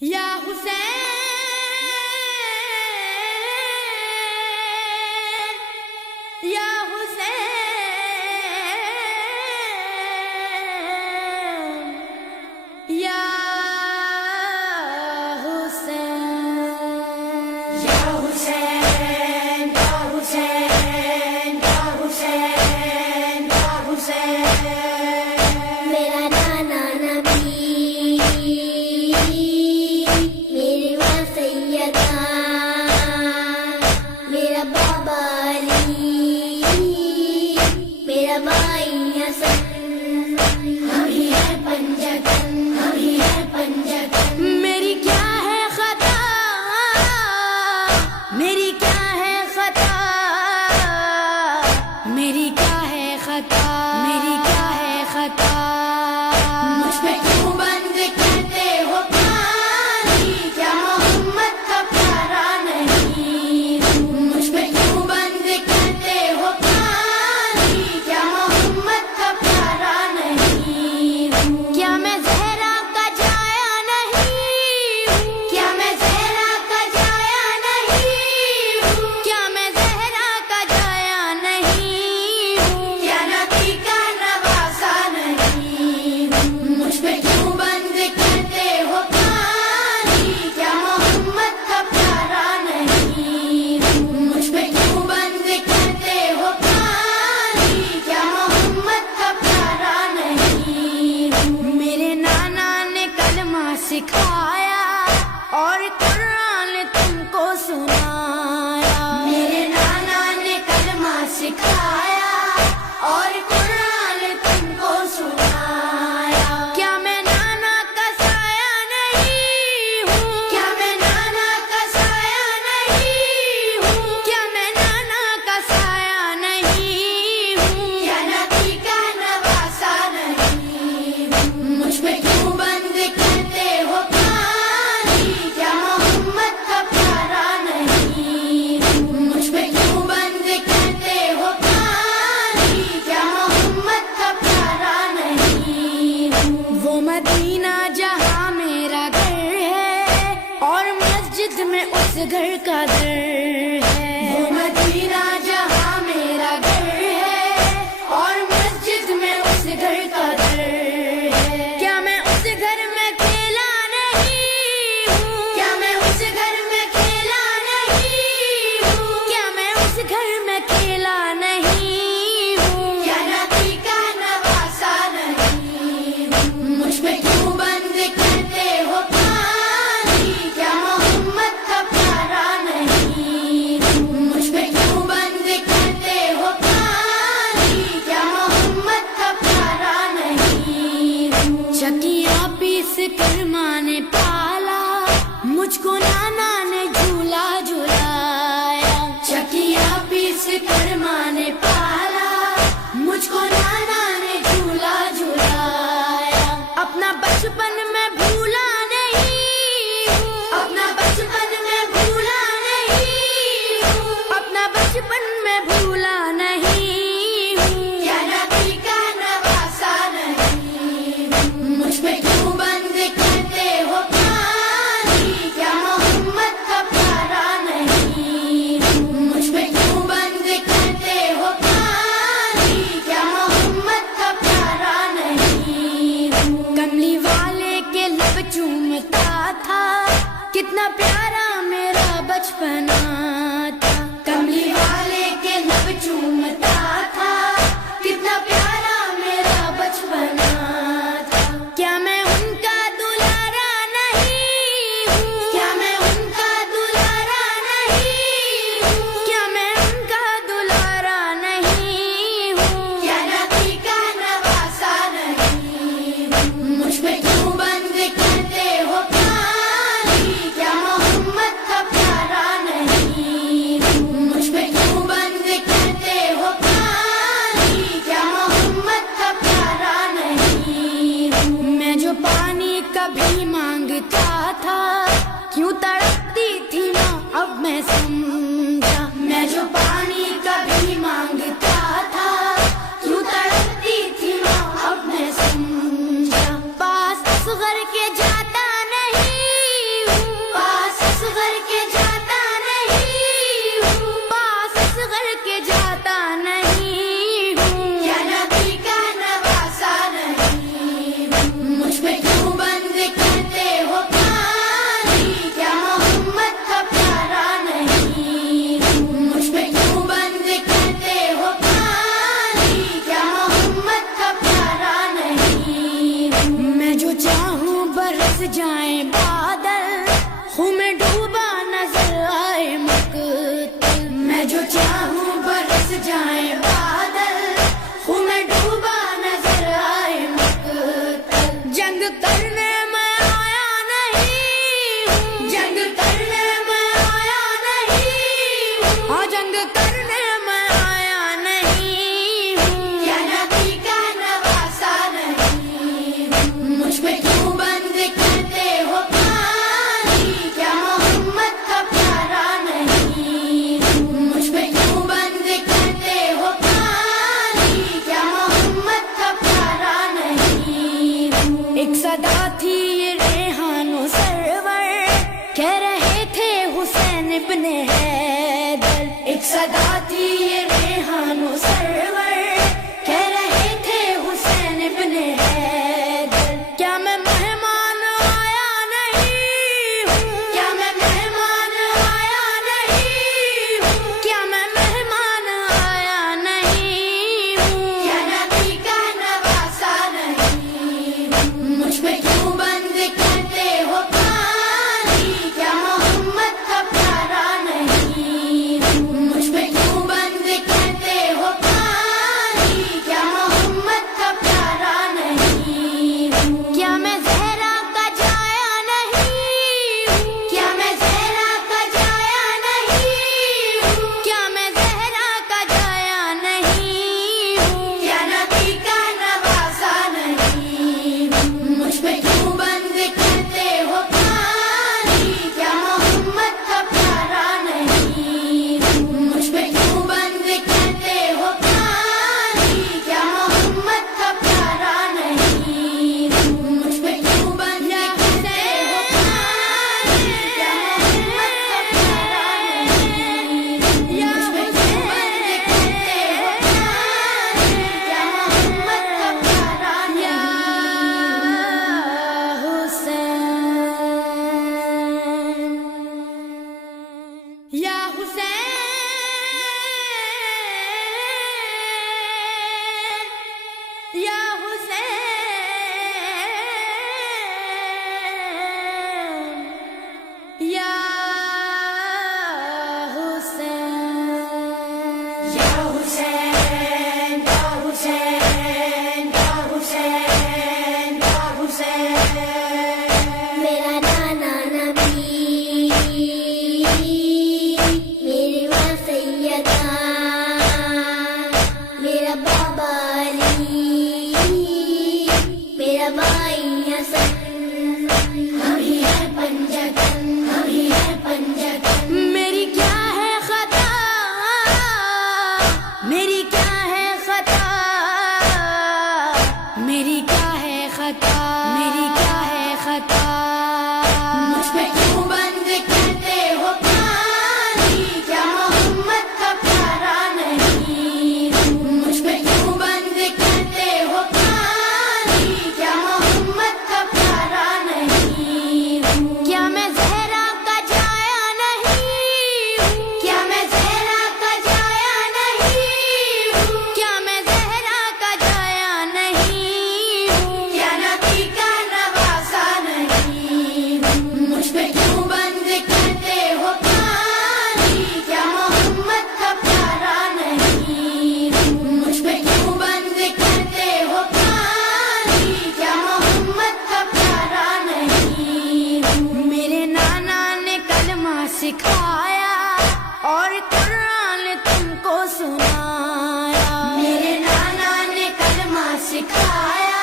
یا حسین یا حسین یا حسین یا حسین یا حسین یا حسین یا حسین میرا نانا نبی میری ماں سیدہ میرا بابا علی میرا بھائی حسن ہم ہی ہے پنجتن ہم ہی ہے پنجتن میری کیا ہے خطا میری کیا ہے خطا میری کیا ہے خطا میری کیا ہے خطا مجھ پہ کیوں بند کرتے ہو پانی کیا محمد کا پیارا نہیں مجھ پہ کیوں بند کرتے ہو پانی کیا محمد کا پیارا نہیں کیا میں زہرا کا جایا نہیں کیا میں زہرا کا جایا نہیں کیا میں زہرا کا جایا نہیں کیا نبی کا نواسا نہیں مجھ پہ کیوں بند کرتے ہو پانی کیا محمد کا پیارا نہیں مجھ پہ کیوں بند کرتے ہو پانی کیا محمد کا پیارا نہیں میرے نانا نے کلمہ سکھایا اور قرآن تم کو سنایا میرے نانا نے کلمہ سکھایا اور قرآن تم کو سنایا کیا میں نانا کا سایہ نہیں ہوں کیا میں نانا کا سایہ نہیں ہوں کیا میں نانا کا سایہ نہیں ہوں کیا نبی کا نواسا نہیں مجھ پہ کیوں بند کرتے ہو پانی کیا محمد کا پیارا نہیں مجھ پہ کیوں بند کرتے ہو پانی کیا محمد کا پیارا نہیں وہ مدینہ جہاں میرا گھر ہے اور مسجد میں اس گھر کا در ہے وہ مدینہ جہاں میرا گھر ہے اور مسجد میں اس گھر کا در ہے کیا میں اس گھر میں کھیلا نہیں ہوں کیا میں اس گھر میں کھیلا نہیں ہوں کیا میں اس گھر میں کھیلا نہیں ہوں کیا نبی کا نواسا نہیں مجھ پہ کیوں بند کرتے ہو پانی کیا محمد کا پیارا نہیں مجھ پہ کیوں بند کرتے ہو پانی کیا محمد کا پیارا نہیں چکیاں پیس کر ماں نے پالا مجھ کو نانا نے جھولا جھلایا چکیاں پیس کر ماں نے پالا مجھ کو نانا نے جھولا جھلایا اپنا بچپن میں بھولا نہیں ہوں اپنا بچپن میں بھولا نہیں ہوں اپنا بچپن میں بھولا نہیں ہوں کیا نبی کا نواسا نہیں مجھ پہ کیوں بند کرتے ہو پانی کیا محمد کا پیارا نہیں مجھ پہ کیوں بند کرتے ہو پانی کیا محمد کا پیارا نہیں کملی والے کے لب چومتا تھا کتنا پیارا میرا بچپنا تھا کملی والے کے لب چومتا تھا کتنا پیارا میرا بچپنا تھا کیا میں ان کا دلارا نہیں ہوں کیا میں ان کا دلارا نہیں ہوں کیا میں ان کا دلارا نہیں ہوں کیا نبی کا نواسا نہیں مجھ پہ کیوں بند کرتے ہو پانی کیا محمد کا پیارا نہیں مجھ پہ کیوں بند کرتے ہو پانی کیا محمد کا پیارا نہیں میں جو پانی کبھی مانگتا تھا کیوں تڑپتی تھی ماں اب میں سمجھا میں جو پانی کبھی مانگتا تھا کیوں تڑپتی تھی ماں اب میں سمجھا پاس اصغر کے جاتا نہیں جائیں بادل خوں میں ڈوبا نظر آئے مقتل میں جو چاہوں برس جائیں بادل خوں میں ڈوبا نظر آئے مقتل جنگ کرنے میں آیا نہیں ہوں جنگ کرنے میں آیا نہیں ہوں ہاں جنگ کرنے میں آیا نہیں ہوں کیا نبی کا نواسا نہیں ہوں مجھ پہ کیوں بند کرتے ہو پانی کیا محمد کا پیارا نہیں ہوں مجھ پہ کیوں بند کرتے ہو پانی کیا محمد کا پیارا نہیں ہوں ایک صدا تھی یہ ریحان و سرور کہہ رہے تھے حسین ابن حیدر ایک صدا تھی یہ ریحان و سرور کہہ رہے تھے حسین ابن حیدر کیا میں مہمان آیا نہیں ہوں کیا میں مہمان آیا نہیں ہوں کیا میں مہمان آیا نہیں ہوں کیا نبی کا نواسا نہیں ہوں مجھ پہ کیوں بند کرتے ہو پانی کیا محمد کا پیارا نہیں ہوں مجھ پہ کیوں بند کرتے ہو پانی کیا محمد کا پیارا نہیں ہوں کیا میں زہرا کا جایا نہیں ہوں کیا میں زہرا کا جایا نہیں ہوں کیا میں زہرا کا جایا نہیں ہوں کیا نبی کا نواسا نہیں ہوں مجھ پہ کیوں بند کرتے ہو پانی کیا محمد کا پیارا نہیں ہوں مجھ پہ کیوں بند کرتے ہو پانی کیا محمد کا پیارا نہیں ہوں مجھ پہ کیوں بند کرتے ہو پانی کیا محمد کا پیارا نہیں ہوں مجھ پہ کیوں بند کرتے ہو پانی کیا محمد کا پیارا نہیں یا حسین یا حسین یا حسین یا حسین یا حسین یا حسین یا حسین میرا نانا نبی میری ماں سیدہ میرا بابا علی میرا بھائی حسن ہم ہی ہے پنجتن ہم ہی ہے پنجتن میری کیا ہے خطا میری کیا ہے خطا میری کیا ہے خطا میری کیا ہے خطا مجھ پہ کیوں بند کرتے ہو پانی کیا محمد کا پیارا نہیں ہوں مجھ پہ کیوں بند کرتے ہو پانی کیا محمد کا پیارا نہیں ہوں کیا میں زہرا کا جایا نہیں ہوں کیا میں زہرا کا جایا نہیں ہوں کیا میں زہرا کا جایا نہیں ہوں کیا نبی کا نواسا نہیں ہوں مجھ پہ کیوں بند کرتے ہو پانی کیا محمد کا پیارا نہیں ہوں مجھ پہ کیوں بند کرتے ہو پانی کیا محمد کا پیارا نہیں ہوں میرے نانا نے کلمہ سکھایا اور قرآن تم کو سنایا میرے نانا نے کلمہ سکھایا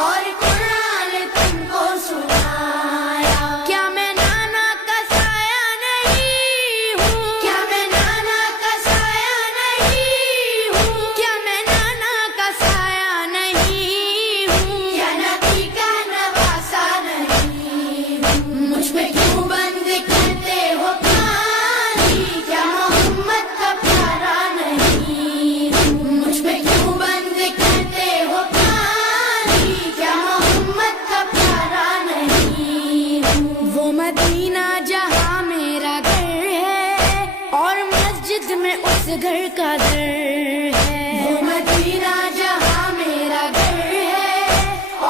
اور قرآن تم کو سنایا کیا میں نانا کا سایہ نہیں ہوں کیا میں نانا کا سایہ نہیں ہوں کیا میں نانا کا سایہ نہیں ہوں کیا نبی کا نواسا نہیں ہوں مجھ پہ کیوں بند کرتے ہو پانی کیا محمد کا پیارا نہیں ہوں مجھ پہ کیوں بند کرتے ہو پانی کیا محمد کا پیارا نہیں ہوں وہ مدینہ جہاں میرا گھر ہے اور مسجد میں اس گھر کا در ہے وہ مدینہ جہاں میرا گھر ہے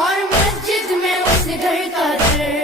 اور مسجد میں اس گھر کا در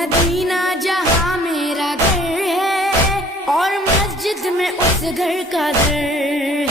مدینہ جہاں میرا گھر ہے اور مسجد میں اس گھر کا در